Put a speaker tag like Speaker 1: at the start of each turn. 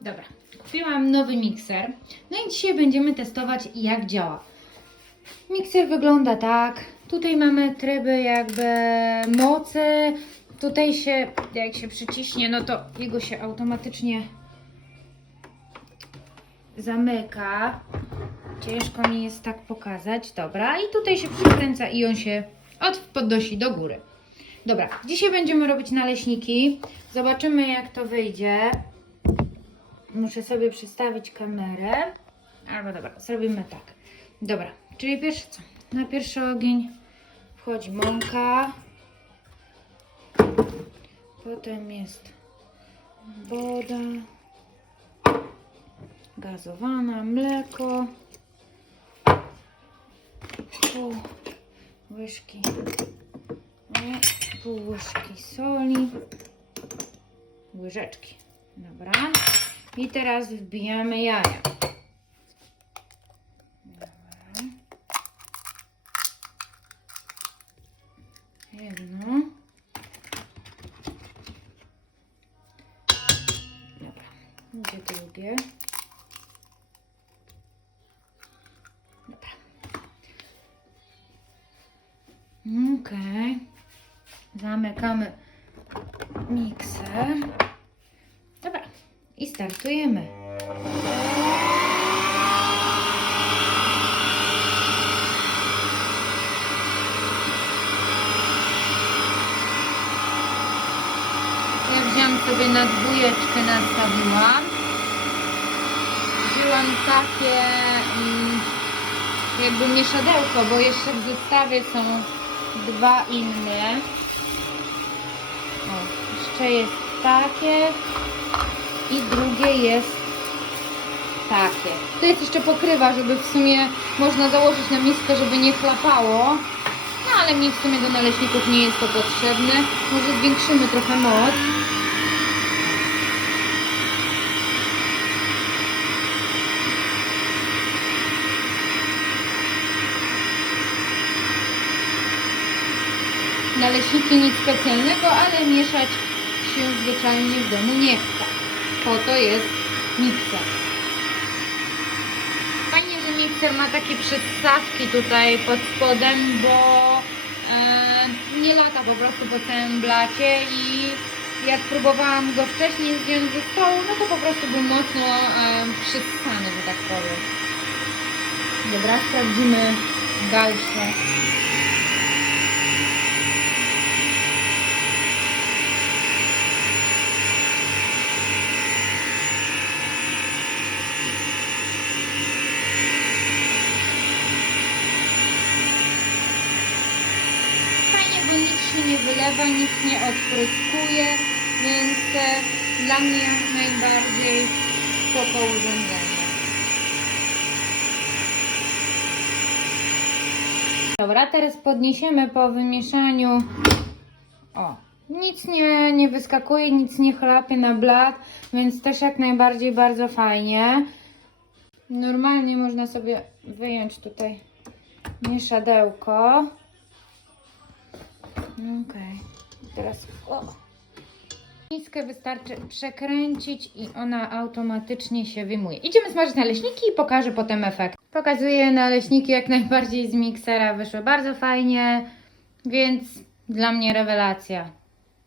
Speaker 1: Dobra, kupiłam nowy mikser. No i dzisiaj będziemy testować jak działa. Mikser wygląda tak. Tutaj mamy tryby jakby mocy. Tutaj się, jak się przyciśnie, no to jego się automatycznie zamyka. Ciężko mi jest tak pokazać. Dobra, i tutaj się przykręca i on się od podnosi do góry. Dobra, dzisiaj będziemy robić naleśniki. Zobaczymy jak to wyjdzie. Muszę sobie przestawić kamerę. Albo dobra, zrobimy tak. Dobra, czyli pierwsze co? Na pierwszy ogień wchodzi mąka. Potem jest woda gazowana, mleko, pół łyżki, pół łyżki soli, łyżeczki. Dobra. I teraz wbijamy jaja. Jedno. Dobra. Gdzie drugie? Dobra. Okej. Zamykamy mikser. Startujemy. Ja wziąłam sobie na dwójeczkę nastawiłam. Wzięłam takie mm, jakby mieszadełko, bo jeszcze w zestawie są dwa inne. O, jeszcze jest takie i drugie jest takie. To jest jeszcze pokrywa, żeby w sumie można założyć na miskę, żeby nie chlapało. No ale mi w sumie do naleśników nie jest to potrzebne. Może zwiększymy trochę moc. Naleśniki nic specjalnego, ale mieszać się zwyczajnie w domu nie chce. Po to jest mikser. Fajnie, że mikser ma takie przystawki tutaj pod spodem, bo e, nie lata po prostu po całym blacie i jak próbowałam go wcześniej zdjąć ze stołu, no to po prostu był mocno e, przyssany, że tak powiem. Dobra, sprawdzimy dalsze. Fajnie, bo nic się nie wylewa, nic nie odpryskuje, więc e, dla mnie najbardziej spoko urządzenie. Dobra, teraz podniesiemy po wymieszaniu. O, nic nie, nie wyskakuje, nic nie chlapie na blat, więc też jak najbardziej bardzo fajnie. Normalnie można sobie wyjąć tutaj mieszadełko. Okej, teraz o. Miskę wystarczy przekręcić i ona automatycznie się wyjmuje. Idziemy smażyć naleśniki i pokażę potem efekt. Pokazuję naleśniki jak najbardziej z miksera, wyszły bardzo fajnie, więc dla mnie rewelacja.